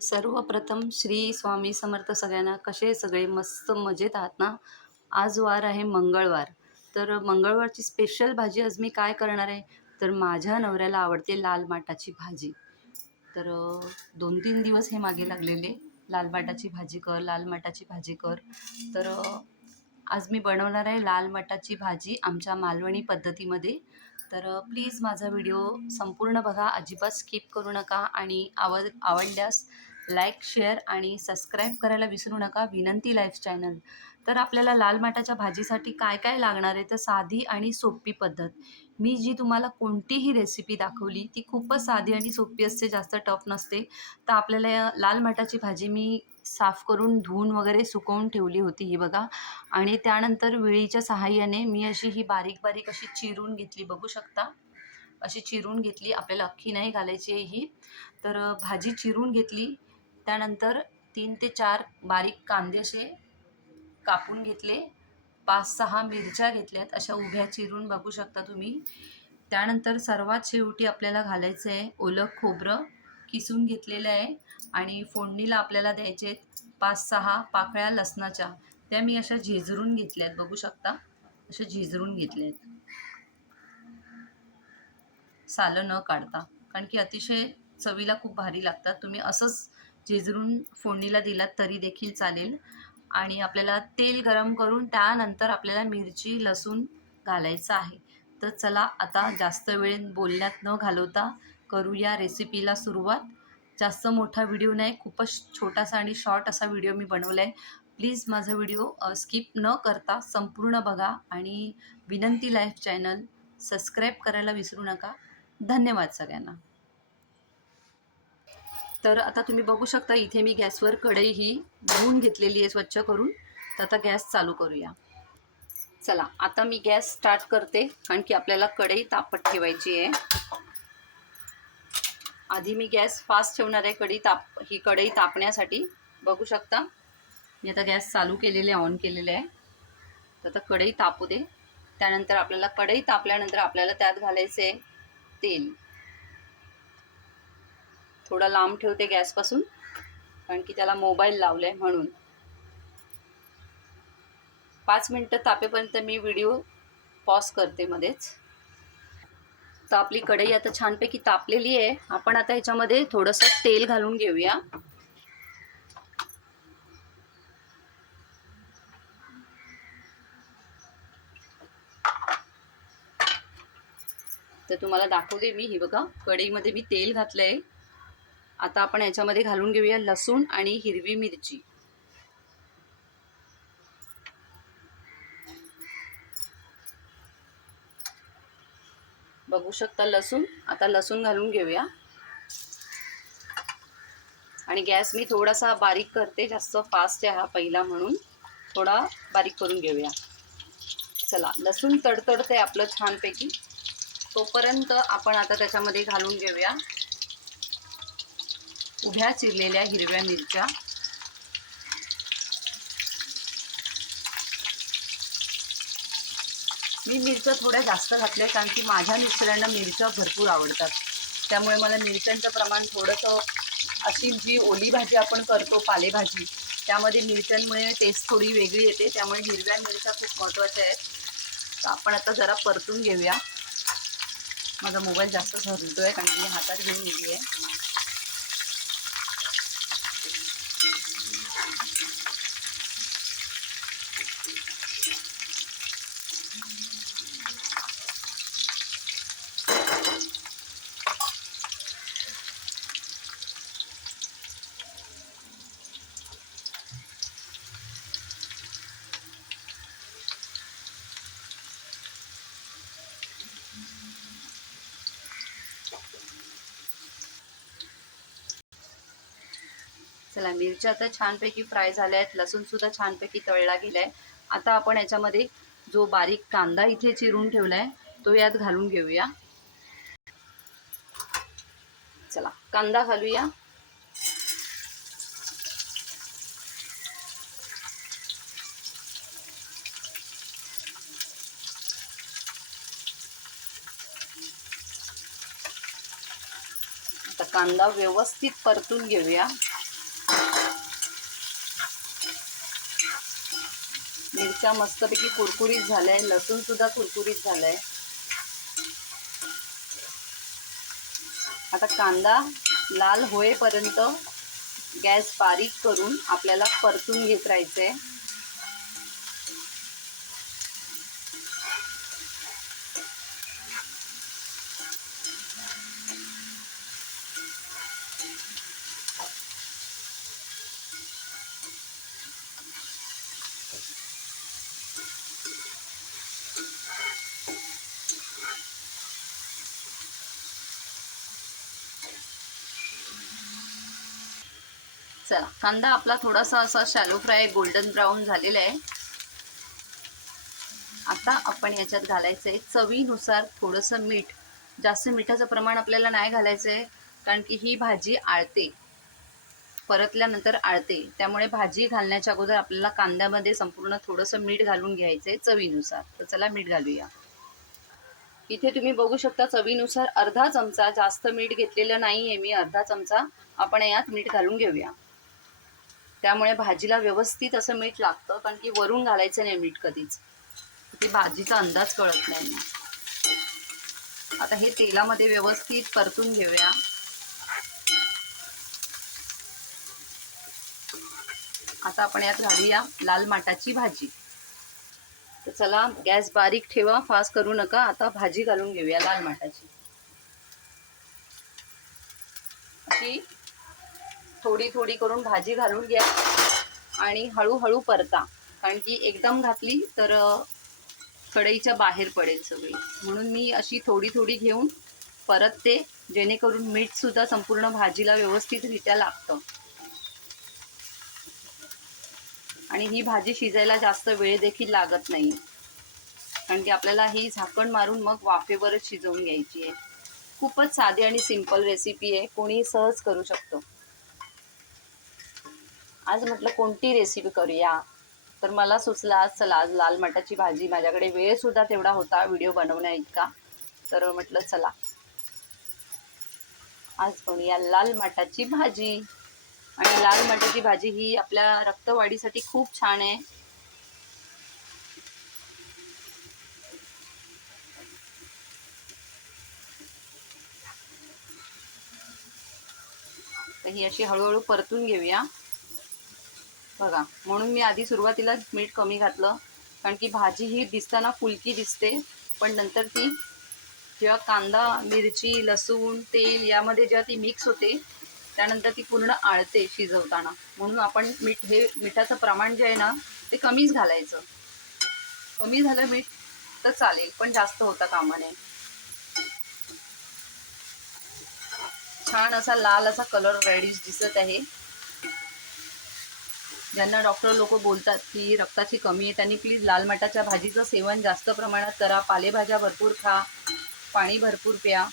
सर्वप्रथम श्री स्वामी समर्थ सगळ्यांना कसे सगळे मस्त मजेत आहात ना? आज वार आहे मंगळवार. तर मंगळवारची स्पेशल भाजी आज मी काय करणार आहे? तर माझ्या नवऱ्याला आवडते लाल माटाची भाजी. तर दोन तीन दिवस हे मागे लागलेले. लाल माटाची भाजी कर लाल माटाची भाजी कर. तर आज मी बनवणार आहे लाल मटाची भाजी आमच्या मालवणी पद्धतीमध्ये. तर प्लीज माझा व्हिडिओ संपूर्ण बघा. अजिबात स्किप करू नका आणि आवड आवडल्यास लाईक शेअर आणि सबस्क्राईब करायला विसरू नका. विनंती लाईफ चॅनल. तर आपल्याला लाल माटाच्या भाजीसाठी काय काय लागणार आहे? तर साधी आणि सोपी पद्धत. मी जी तुम्हाला कोणतीही रेसिपी दाखवली ती खूपच साधी आणि सोपी असते जास्त टफ नसते. तर आपल्याला या लाल माटाची भाजी मी साफ करून धुवून वगैरे सुकवून ठेवली होती ही बघा. आणि त्यानंतर विळीच्या सहाय्याने मी अशी ही बारीक बारीक अशी चिरून घेतली. बघू शकता? अशी चिरून घेतली. आपल्याला अख्खी नाही घालायची आहे ही. तर भाजी चिरून घेतली. त्यानंतर तीन ते चार बारीक कांदे असे कापून घेतले. पाच सहा मिरच्या घेतल्यात. अशा उभ्या चिरून बघू शकता तुम्ही. त्यानंतर सर्वात शेवटी आपल्याला घालायचं आहे ओलं खोबरं किसून घेतलेलं आहे आणि फोडणीला आपल्याला द्यायचे आहेत पाच सहा पाकळ्या लसणाच्या. त्या मी अशा झिजरून घेतल्यात. बघू शकता. अशा झिजरून घेतल्यात. सालं न काढता. कारण की अतिशय चवीला खूप भारी लागतात. तुम्ही असंच झिजरून फोडणीला दिलात तरी देखील चालेल. आणि आपल्याला तेल गरम करून त्यानंतर आपल्याला मिरची लसूण घालायचं आहे. तर चला आता जास्त वेळ बोलण्यात न घालवता करूया रेसिपीला सुरुवात. जास्त मोठा व्हिडिओ नाही खूपच छोटासा आणि शॉर्ट असा व्हिडिओ मी बनवला आहे प्लीज माझा व्हिडिओ स्किप न करता संपूर्ण बघा आणि विनंती लाईफ चॅनल सबस्क्राईब करायला विसरू नका. धन्यवाद सगळ्यांना. तर आता तुम्ही बघू शकता इथे मी गॅसवर कढई ही धुवून घेतलेली आहे स्वच्छ करून. तर आता गॅस चालू करूया. चला आता मी गॅस स्टार्ट करते कारण की आपल्याला कढई तापत ठेवायची आहे. आधी मी गॅस फास्ट ठेवणार आहे कढई ताप ही कढई तापण्यासाठी. बघू शकता मी आता गॅस चालू केलेले ऑन केलेले आहे. तर आता कढई तापू दे. त्यानंतर आपल्याला कढई तापल्यानंतर आपल्याला त्यात घालायचे आहे तेल. थोडा लांब ठेवते गॅसपासून कारण की त्याला मोबाईल लावला आहे म्हणून. पाच मिनटं तापेपर्यंत मी व्हिडिओ पॉज करते मध्येच. तर आपली कढई आता छानपैकी तापलेली आहे. आपण आता ह्याच्यामध्ये थोडंसं तेल घालून घेऊया. तर तुम्हाला दाखवते मी ही बघा कढईमध्ये मी तेल घातलं आहे आता आपण याच्यामध्ये घालून घेऊया लसूण आणि हिरवी मिरची. बघू शकता लसूण. आता लसूण घालून घेऊया. आणि गॅस मी थोडासा बारीक करते जास्त फास्ट आहे हा पहिला म्हणून. थोडा बारीक करून घेऊया. चला लसूण तडतडते आपलं छानपैकी. तोपर्यंत आपण आता त्याच्यामध्ये घालून घेऊया. उभ्या चिरलेल्या हिरव्या मिरच्या. मी मिरच्या थोड्या जास्त घातल्या कारण की माझ्या मिस्टरांना मिरच्या भरपूर आवडतात. त्यामुळे मला मिरच्यांचं प्रमाण थोडंसं अशी जी ओली भाजी आपण करतो पालेभाजी त्यामध्ये मिरच्यांमुळे टेस्ट थोडी वेगळी येते. त्यामुळे हिरव्या मिरच्या खूप महत्त्वाच्या आहेत. तर आपण आता जरा परतून घेऊया. माझा मोबाईल जास्त धरतो आहे कारण मी हातात घेऊन गेली आहे. चला मिरच्या आता छानपैकी फ्राय झाल्या आहेत लसूण सुद्धा छानपैकी तळला गेलाय. आता आपण याच्यामध्ये जो बारीक कांदा इथे चिरून ठेवलाय तो यात घालून घेऊया. चला कांदा घालूया. आता कांदा व्यवस्थित परतून घेऊया. मिरच्या मस्तपैकी कुरकुरीत झाल्या आहे लसूण सुद्धा कुरकुरीत झालाय. आता कांदा लाल होईपर्यंत गॅस बारीक करून आपल्याला परतून घेत राहायचंय. चला कांदा आपला थोडासा असा शॅलो फ्राय गोल्डन ब्राऊन झालेला आहे. आता आपण याच्यात घालायचं आहे चवीनुसार थोडंसं मीठ. जास्त मिठाचं प्रमाण आपल्याला नाही घालायचं आहे कारण की ही भाजी आळते. परतल्यानंतर आळते. त्यामुळे भाजी घालण्याच्या अगोदर आपल्याला कांद्यामध्ये संपूर्ण थोडंसं मीठ घालून घ्यायचं आहे चवीनुसार. तर चला मीठ घालूया. इथे तुम्ही बघू शकता चवीनुसार अर्धा चमचा जास्त मीठ घेतलेलं नाही आहे मी. अर्धा चमचा आपण यात मीठ घालून घेऊया. त्यामुळे भाजीला व्यवस्थित असं मीठ लागतं कारण की वरून घालायचं नाही मीठ कधीच. ती भाजीचा अंदाज कळत नाही ना. आता हे तेलामध्ये व्यवस्थित परतून घेऊया. आता आपण यात घालूया लाल माटाची भाजी. तर चला गॅस बारीक ठेवा फास्ट करू नका. आता भाजी घालून घेऊया लाल माटाची. अशी थोडी थोडी करून भाजी घालून घ्या आणि हळूहळू परता. कारण की एकदम घातली तर कढईच्या बाहेर पडेल सगळी. म्हणून मी अशी थोडी थोडी घेऊन परतते जेणेकरून मीठसुद्धा संपूर्ण भाजीला व्यवस्थितरित्या लागतं. आणि ही भाजी शिजायला जास्त वेळ देखील लागत नाही. कारण की आपल्याला ही झाकण मारून मग वाफेवरच शिजवून घ्यायची आहे. खूपच साधी आणि सिंपल रेसिपी आहे. कोणी सहज करू शकतो. आज म्हटलं कोणती रेसिपी करूया? तर मला सुचलं आज चला आज लाल मटाची भाजी. माझ्याकडे वेळसुद्धा तेवढा होता व्हिडिओ बनवण्या इतका. तर म्हटलं चला. आज बनूया लाल मटाची भाजी. आणि लाल मटाची भाजी ही आपल्या रक्तवाढीसाठी खूप छान आहे. तर ही अशी हळूहळू परतून घेऊया. बघा म्हणून मी आधी सुरुवातीला मीठ कमी घातलं कारण की भाजी ही दिसताना फुलकी दिसते पण नंतर ती जेव्हा कांदा मिरची लसूण तेल यामध्ये जेव्हा ती मिक्स होते त्यानंतर ती पूर्ण आळते शिजवताना. म्हणून आपण मीठ हे मिठाचं प्रमाण जे आहे ना ते कमीच घालायचं. कमी झालं मीठ तर चालेल पण जास्त होता कामा नये छान असा लाल असा कलर रेडिश दिसत आहे. ज्यांना डॉक्टर लोक बोलतात की रक्ताची कमी आहे त्यांनी प्लीज लाल मटाच्या भाजीचं सेवन जास्त प्रमाणात करा. पालेभाज्या भरपूर खा. पाणी भरपूर प्या.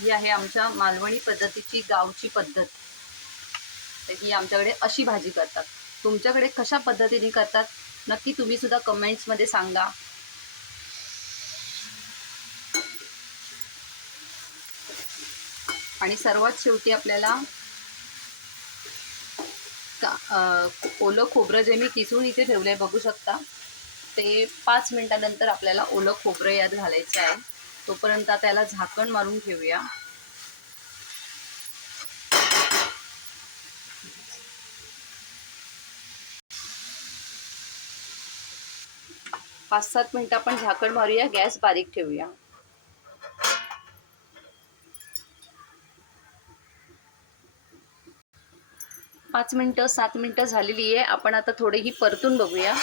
ही आहे आमच्या मालवणी पद्धतीची गावची पद्धत. तर ही आमच्याकडे अशी भाजी करतात. तुमच्याकडे कशा पद्धतीने करतात? नक्की तुम्ही सुद्धा कमेंट्समध्ये सांगा. आणि सर्वात शेवटी आपल्याला का ओलं खोबरं जे मी किसून इथे ठेवलं आहे बघू शकता. ते पाच मिनटानंतर आपल्याला ओलं खोबरं यात घालायचं आहे. तोपर्यंत त्याला झाकण मारून ठेवूया. पाच सात मिनटं आपण झाकण मारूया गॅस बारीक ठेवूया. पाच मिनटं सात मिनटं झालेली आहे. आपण आता थोडी ही परतून बघूया.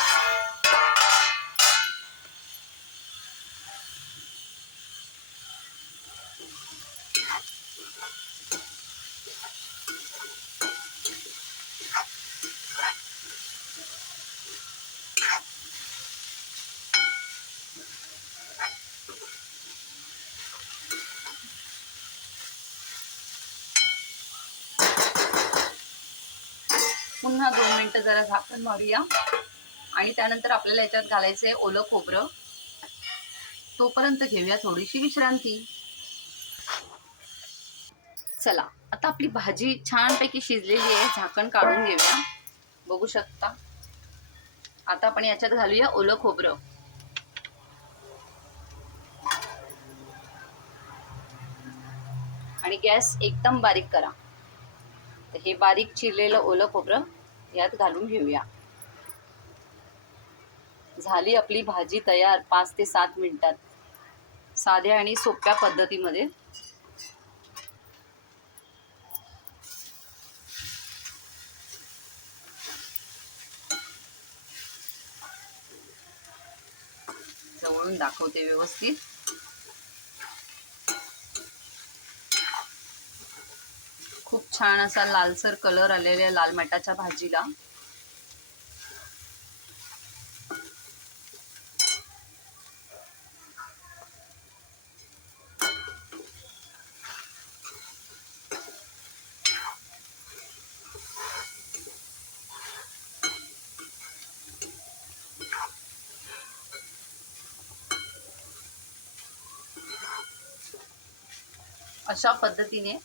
पुन्हा दोन मिनटं जरा झाकण मारूया. आणि त्यानंतर आपल्याला याच्यात घालायचं आहे ओलं खोबरं. तोपर्यंत घेऊया थोडीशी विश्रांती. चला आता आपली भाजी छानपैकी शिजलेली आहे. झाकण काढून घेऊया. बघू शकता. आता आपण याच्यात घालूया ओलं खोबरं. आणि गॅस एकदम बारीक करा. तर हे बारीक चिरलेलं ओलं खोबरं यात घालून घेऊया. झाली आपली भाजी तयार पाच ते सात मिनिटात. साध्या आणि सोप्या पद्धतीमध्ये. जवळून दाखवते व्यवस्थित. खूप छान असा लालसर कलर आलेला लाल मटाच्या भाजीला. अशा पद्धतीने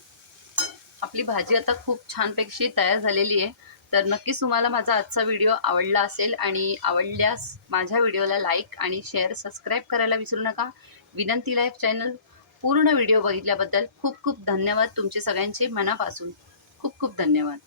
आपली भाजी आता खूप छानपैकी तयार झालेली आहे. तर नक्कीच तुम्हाला माझा आजचा व्हिडिओ आवडला असेल आणि आवडल्यास माझ्या व्हिडिओला लाईक आणि शेअर सबस्क्राईब करायला विसरू नका. विनंती लाईफ चॅनल पूर्ण व्हिडिओ बघितल्याबद्दल खूप खूप धन्यवाद तुमचे सगळ्यांचे मनापासून. खूप खूप धन्यवाद.